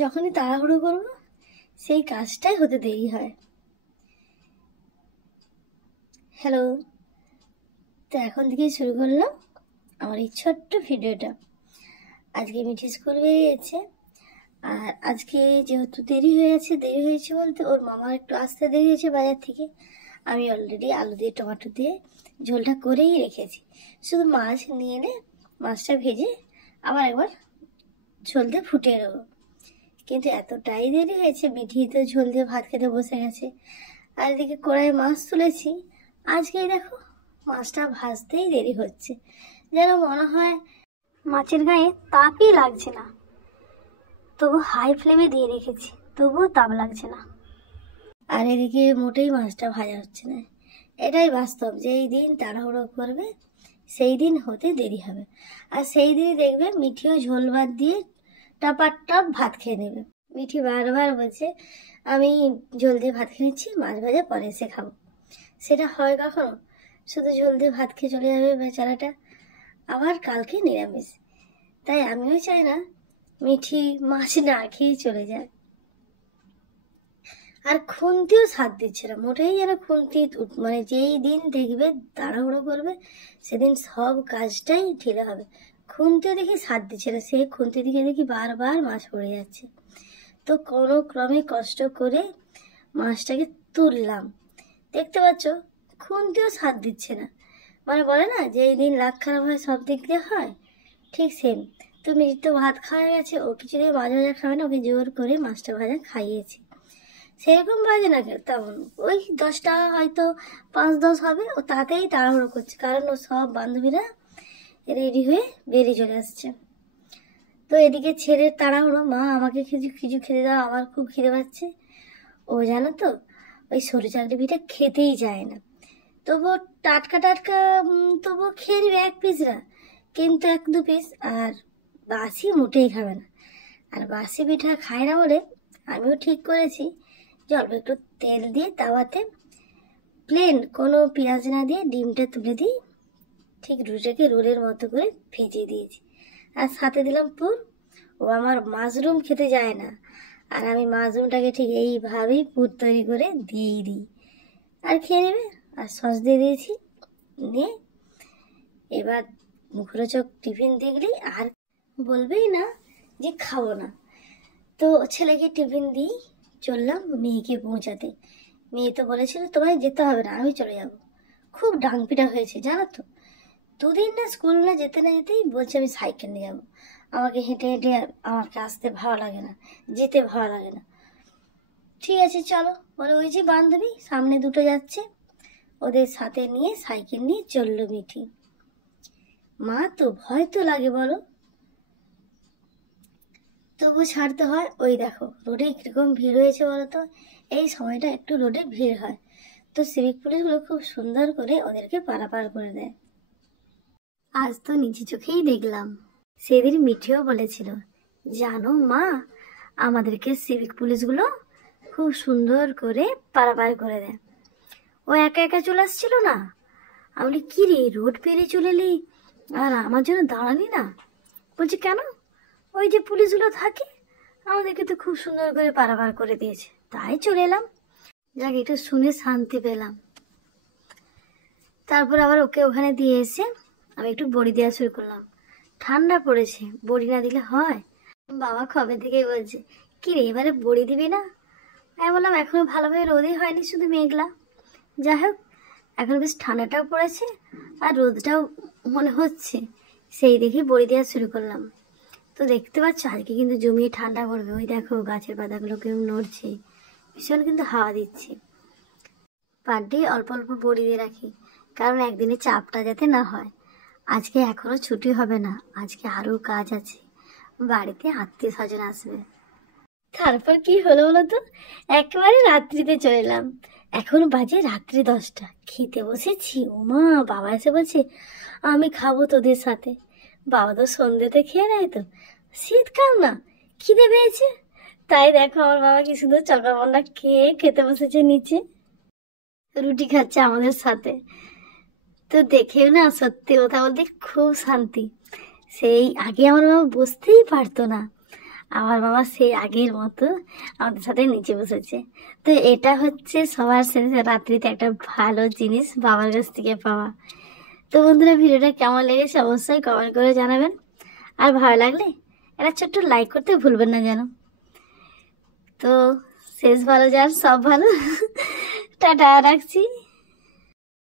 যখনই তাড়াহুড়ো করবো সেই কাজটাই হতে দেরি হয়। হ্যালো, তো এখন থেকেই শুরু করলাম আমার এই ছোট্ট ভিডিওটা। আজকে মিঠি স্কুল বেরিয়েছে, আর আজকে যেহেতু দেরি হয়েছে বলতে ওর মামার একটু আসতে দেরি হয়েছে বাজার থেকে। আমি অলরেডি আলু দিয়ে টমেটো দিয়ে ঝোলটা করেই রেখেছি, শুধু মাছ নিয়ে এলে মাছটা ভেজে আবার একবার ঝোল দিয়ে ফুটিয়ে নেবো। কিন্তু এতটাই দেরি হয়েছে, মিঠি তো ঝোল দিয়ে ভাত খেতে বসে গেছে, আর এদিকে কড়াই মাছ তুলেছি। আজকেই দেখো মাছটা ভাজতেই দেরি হচ্ছে, যেন মনে হয় মাছের গায়ে তাপই লাগছে না। তবু হাই ফ্লেমে দিয়ে রেখেছি, তবুও তাপ লাগছে না। আর এদিকে মোটেই মাছটা ভাজা হচ্ছে না। এটাই বাস্তব, যে এই দিন তাড়াহুড়ো করবে সেই দিন হতে দেরি হবে, আর সেই দিনই দেখবে মিঠিও ঝোল ভাত দিয়ে টপ ভাত খেয়ে নেবে। মিঠি বারবার বলছে আমি ঝোল দিয়ে ভাত খেয়ে নিচ্ছি, মাছ ভাজা পরে এসে খাবো। সেটা হয় কখনো? শুধু ঝোল দিয়ে ভাত খেয়ে চলে যাবে বেচারাটা, আবার কালকে নিরামিষ। তাই আমিও চাই না মিঠি মাছ না খেয়ে চলে যায়। আর খুন্তিও সাথ দিচ্ছে না মোটেই, যেন খুন্তি মানে যেই দিন দেখবে তাড়াহুড়ো করবে সেদিন সব কাজটাই ঢিলে হবে। খুন্তিও দেখি সাথ দিচ্ছে না, সেই খুন্তি দিকে দেখি বারবার মাছ পড়ে যাচ্ছে। তো কোনো ক্রমে কষ্ট করে মাছটাকে তুললাম, দেখতে পাচ্ছ খুন্তিও সাথ দিচ্ছে না। মানে বলে না যে এই দিন লাখ খারাপ হয় সব দিক দিয়ে হয়, ঠিক সেম। তো মিষ্টি তো ভাত খাওয়া গেছে, ও কিছুতেই মাছ ভাজা খাবে না, ওকে জোর করে মাছটা ভাজা খাইয়েছি। সেরকম বাজে না কেন, তেমন ওই 10 টাকা হয়তো 5-10 হবে। ও তাতেই তাড়াহুড়ো করছে, কারণ ও সব বান্ধবীরা রেডি হয়ে বেরিয়ে চলে আসছে। তো এদিকে ছেলের তাড়াহুড়ো, মা আমাকে কিছু কিছু খেতে দাও, আমার খুব খিদে পাচ্ছে। ও জানো তো ওই সরু চাকরি পিঠা খেতেই যায় না, তবুও টাটকা টাটকা তবুও খেয়ে নেবে 1 পিস না, কিন্তু 1-2 পিস। আর বাসি মোটেই খাবে না। আর বাসি পিঠা খায় না বলে আমিও ঠিক করেছি যে অল্প একটু তেল দিয়ে তাওয়াতে প্লেন কোনো পেঁয়াজ না দিয়ে ডিমটা তুলে দিই, ঠিক রুটিটাকে রোলের মতো করে ভেজে দিয়েছি। আর সাথে দিলাম পুর। ও আমার মাশরুম খেতে যায় না, আর আমি মাশরুমটাকে ঠিক এইভাবেই পুর তৈরি করে দিয়েই দিই, আর খেয়ে নেবে। আর সস দিয়ে দিয়েছি, নিয়ে এবার মুখরোচক টিফিন দেখলি আর বলবেই না যে খাবো না। তো ছেলেকে টিফিন দিই চললাম মেয়েকে পৌঁছাতে। মেয়ে তো বলেছিল তোমায় যেতে হবে না, আমি চলে যাব। খুব ডাংপিটা হয়েছে জানো তো, 2 দিন না স্কুল না যেতেই বলছে আমি সাইকেল নিয়ে যাবো। আমাকে হেঁটে হেঁটে আমাকে আসতে ভালো লাগে না, যেতে ভালো লাগে না। ঠিক আছে চলো বলে, ওই যে বান্ধবী সামনে দুটো যাচ্ছে, ওদের সাথে নিয়ে সাইকেল নিয়ে চললো মিঠি। মা তো ভয় তো লাগে বলো, তবু ছাড়তে হয়। ওই দেখো রোডে কিরকম ভিড় হয়েছে বলো তো, এই সময়টা একটু রোডে ভিড় হয়। তো সিভিক পুলিশগুলো খুব সুন্দর করে ওদেরকে পারাপার করে দেয়। আজ তো নিজে চোখেই দেখলাম। সেদিন মিঠিও বলেছিল জানো মা, আমাদেরকে সিভিক পুলিশগুলো খুব সুন্দর করে পারাপার করে দেয়। ও একা একা চলে আসছিল না, আমি বলি কি রে রোড পেরিয়ে চলে এলি আর আমার জন্য দাঁড়ালি না? বলছি কেন? ওই যে পুলিশগুলো থাকে আমাদেরকে তো খুব সুন্দর করে পারাপার করে দিয়েছে, তাই চলে এলাম। যাক একটু শুনে শান্তি পেলাম। তারপর আবার ওকে ওখানে দিয়ে এসে আমি একটু বড়ি দেওয়া শুরু করলাম। ঠান্ডা পড়েছে, বড়ি না দিলে হয়? বাবা কবে থেকেই বলছে কি রে এবারে বড়ি দিবি না? আমি বললাম এখনো ভালোভাবে রোদই হয়নি, শুধু মেঘলা। যাই হোক এখন বেশ ঠান্ডাটাও পড়েছে আর রোদটাও মনে হচ্ছে, সেই দেখে বড়ি দেওয়া শুরু করলাম। তো দেখতে পাচ্ছ আজকে কিন্তু জমিয়ে ঠান্ডা পড়বে। ওই দেখো গাছের পাতাগুলো কেউ নড়ছে, ভীষণ কিন্তু হাওয়া দিচ্ছে। পার ডে অল্প অল্প বড়ি দিয়ে রাখি, কারণ একদিনে চাপটা যাতে না হয়। আজকে এখনো ছুটি হবে না, আজকে আরও কাজ আছে, বাড়িতে আত্মীয় স্বজন আসবে। তারপর কি হলো বলো তো, একেবারে রাত্রিতে চলে এলাম। এখন বাজে রাত্রি 10টা, খেতে বসেছি। ওমা বাবা এসে বলছে আমি খাবো তোদের সাথে। বাবা তো সন্ধ্যেতে খেয়ে নেয়, তো শীতকাল না, খিদে পেয়েছে। তাই দেখো আমার বাবা কি সুন্দর চরকা বন্ডা খেয়ে খেতে বসেছে নিচে, রুটি খাচ্ছে আমাদের সাথে। তো দেখেও না সত্যি কথা বলতে খুব শান্তি। সেই আগে আমার বাবা বসতেই পারতো না, আমার বাবা সেই আগের মতো আমাদের সাথে নিচে বসেছে। তো এটা হচ্ছে সবার শেষে রাত্রিতে একটা ভালো জিনিস বাবার কাছ থেকে পাওয়া। তো বন্ধুরা, ভিডিওটা কেমন লেগেছে অবশ্যই কমেন্ট করে জানাবেন, আর ভালো লাগলে একটা ছোট্ট লাইক করতে ভুলবেন না যেন। তো শেষ ভালো যার সব ভালো। টাটা, রাখছি।